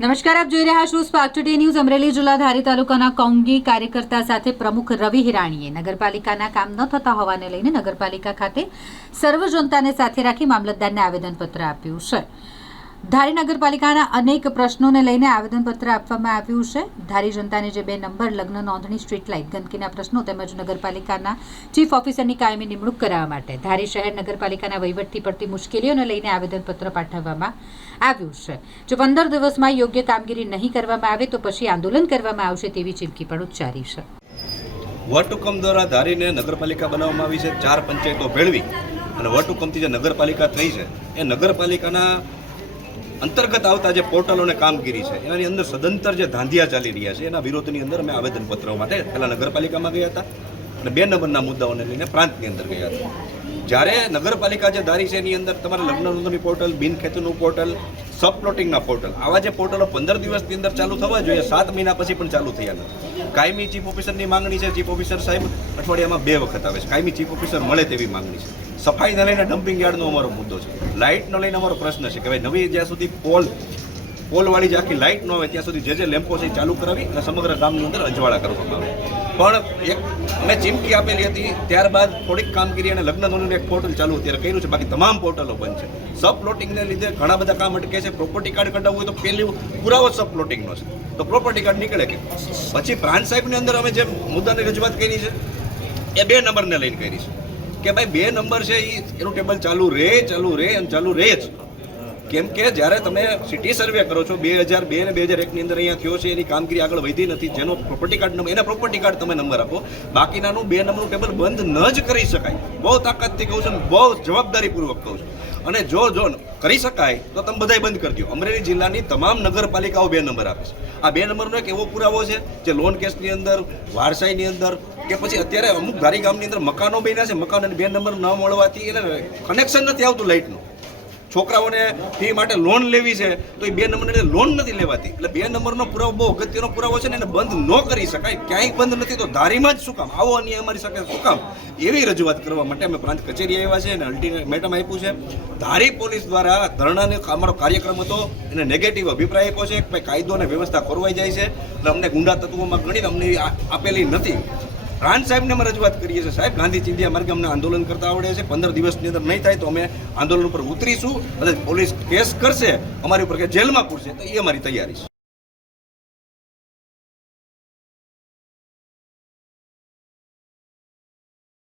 નમસ્કાર, આપ જોઈ રહ્યા છો સ્પાર્ક ટુડે ન્યૂઝ. અમરેલી જિલ્લા ધારી તાલુકાના કોંગી કાર્યકર્તા સાથે પ્રમુખ રવિ હિરાણીએ નગરપાલિકાના કામ ન થતા હોવાને લઈને નગરપાલિકા ખાતે સર્વ જનતાને સાથે રાખી મામલતદારને આવેદનપત્ર આપ્યું છે. ધારી નગરપાલિકાના અનેક પ્રશ્નોને લઈને આવેદનપત્ર આપવામાં આવ્યું છે. ધારી જનતાને જે બે નંબર લગ્ન નોંધણી સ્ટ્રીટ લાઇટ ગંદકીના પ્રશ્નો તેમજ નગરપાલિકાના ચીફ ઓફિસરની કાયમી નિમણૂક કરાવવા માટે ધારી શહેર નગરપાલિકાના વહીવટથી પડતી મુશ્કેલીઓને લઈને આવેદનપત્ર પાઠવવામાં આવ્યું છે. જો પંદર દિવસમાં યોગ્ય કામગીરી નહીં કરવામાં આવે તો પછી આંદોલન કરવામાં આવશે તેવી ચીમકી પણ ઉચ્ચારી છે. વટહુકમ દ્વારા ધારીને નગરપાલિકા બનાવવામાં આવી છે. ચાર પંચાયતો ભેળવી અને વટહુકમથી જે નગરપાલિકા થઈ છે, એ નગરપાલિકાના અંતર્ગત આવતા જે પોર્ટલો અને કામગીરી છે, એની અંદર સદંતર જે ધાંધિયા ચાલી રહ્યા છે, એના વિરોધની અંદર અમે આવેદનપત્રો માટે પહેલાં નગરપાલિકામાં ગયા હતા અને બે નંબરના મુદ્દાઓને લઈને પ્રાંતની અંદર ગયા હતા. જ્યારે નગરપાલિકા જે ધારી છે, એની અંદર તમારે લગ્ન નોંધણી પોર્ટલ બિન ખેતીનું પોર્ટલ સબ પ્લોટિંગના પોર્ટલ, આવા જે પોર્ટલો પંદર દિવસની અંદર ચાલુ થવા જોઈએ, સાત મહિના પછી પણ ચાલુ થયા નથી. કાયમી ચીફ ઓફિસરની માંગણી છે, ચીફ ઓફિસર સાહેબ અઠવાડિયામાં બે વખત આવે છે. કાયમી ચીફ ઓફિસર મળે તેવી માંગણી છે. સફાઈને લઈને ડમ્પિંગ યાર્ડનો અમારો મુદ્દો છે. લાઇટનો લઈને અમારો પ્રશ્ન છે કે ભાઈ નવી જ્યાં સુધી પોલ પોલવાળી જે આખી લાઇટ ન આવે ત્યાં સુધી જે જે લેમ્પો છે એ ચાલુ કરાવી અને સમગ્ર ગામની અંદર અજવાળા કરવામાં આવે. પણ એક અમે ચીમકી આપેલી હતી, ત્યારબાદ થોડીક કામગીરી અને લગ્ન નોંધણીનું એક પોર્ટલ ચાલુ અત્યારે કર્યું છે. બાકી તમામ પોર્ટલો બંધ છે. સબ પ્લોટિંગને લીધે ઘણા બધા કામ અટકે છે. પ્રોપર્ટી કાર્ડ કઢાવવું હોય તો પહેલું પુરાવો સબ પ્લોટિંગનો છે. તો પ્રોપર્ટી કાર્ડ નીકળે કે પછી પ્રાંત સાહેબની અંદર અમે જે મુદ્દાની રજૂઆત કરી છે, એ બે નંબરને લઈને કરી છે. કે ભાઈ બે નંબર છે એ એનું ટેબલ ચાલુ રહે ચાલુ રહે અને ચાલુ રહે જ. કેમ કે જ્યારે તમે સિટી સર્વે કરો છો, બે હજાર બે ને બે હજાર એકની અંદર અહીંયા થયો છે, એની કામગીરી આગળ વધી નથી, જેનો પ્રોપર્ટી કાર્ડ નંબર એના પ્રોપર્ટી કાર્ડ તમે નંબર આપો, બાકીનાનું બે નંબરનું ટેબલ બંધ ન જ કરી શકાય. બહુ તાકાતથી કહું છું બહુ જવાબદારીપૂર્વક કહું છું. અને જો જો કરી શકાય, તો તમે બધાય બંધ કરી દો. અમરેલી જિલ્લાની તમામ નગરપાલિકાઓ બે નંબર આપે છે. આ બે નંબરનો એક એવો પુરાવો છે, જે લોન કેસની અંદર, વારસાઈની અંદર કે પછી અત્યારે અમુક ધારી ગામની અંદર મકાનો બન્યા છે મકાન અને બે નંબર ન મળવાથી એટલે કનેક્શન નથી આવતું લાઇટનું. છોકરાઓને ફી માટે લોન લેવી છે, તો એ બે નંબરની લોન નથી લેવાતી. એટલે બે નંબરનો પુરાવો બહુ અગત્યનો પુરાવો છે ને એને બંધ ન કરી શકાય, ક્યાંય બંધ નથી, તો ધારીમાં જ શું કામ? આવો અન્યાય અમારી સાથે શું કામ? એવી રજૂઆત કરવા માટે અમે પ્રાંત કચેરી આવ્યા છે અને અલ્ટિમેટમ આપ્યું છે. ધારી પોલીસ દ્વારા ધરણાને અમારો કાર્યક્રમ હતો, એને નેગેટિવ અભિપ્રાય આપ્યો છે કે કાયદો અને વ્યવસ્થા ખોરવાઈ જાય છે. એટલે અમને ગુંડા તત્વોમાં ગણીને અમને આપેલી નથી. પ્રાંત સાહેબને અમે રજૂઆત કરીએ છીએ. સાહેબ, ગાંધી ચિંધ્યા માર્ગે અમને આંદોલન કરતા આવડે છે. પંદર દિવસની અંદર નહીં થાય તો અમે આંદોલન ઉપર ઉતરીશું અને પોલીસ કેસ કરશે, અમારી ઉપર કે જેલમાં પૂરશે, તો એ અમારી તૈયારી છે.